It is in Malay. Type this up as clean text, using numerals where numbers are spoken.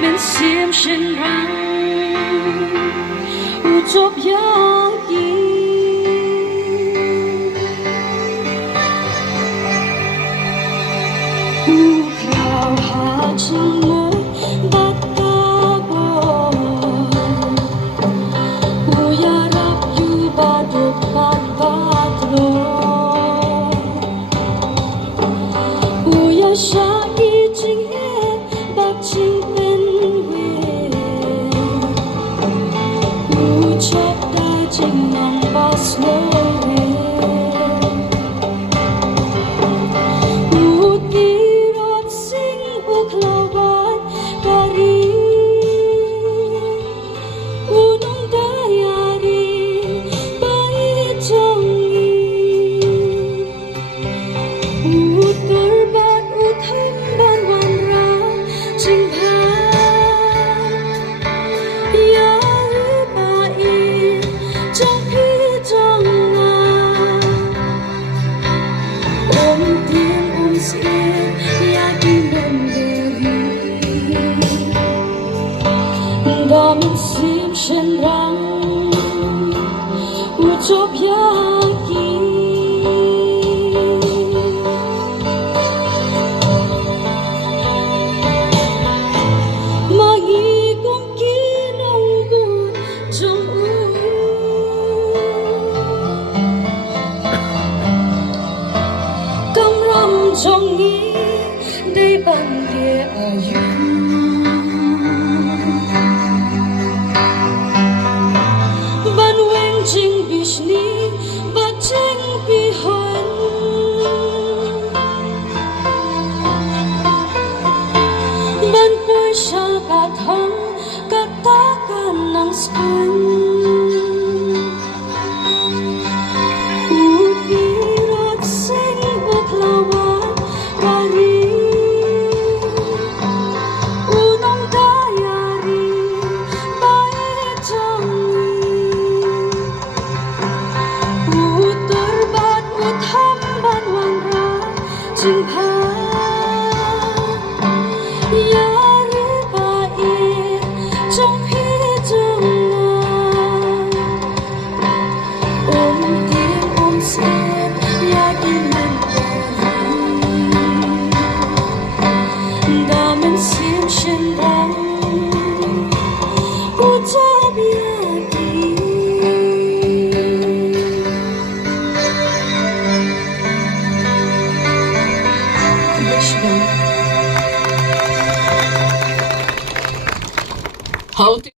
men sim shin rang u chop yang yi u khao ha ching mo bat ta bo u ya rap yu ba do pat pat lo u ya sha yi ching e bat ching pen we u chop ta ching nong ba slow Damen sim shen rang u chop yang yi ma yi kong ki nong gu jong u kam ram jong yi dei ban de a yu Jing pa ya ri ba e trong phi trong na tim sen ya kim man da men sim shen rang u cha bi How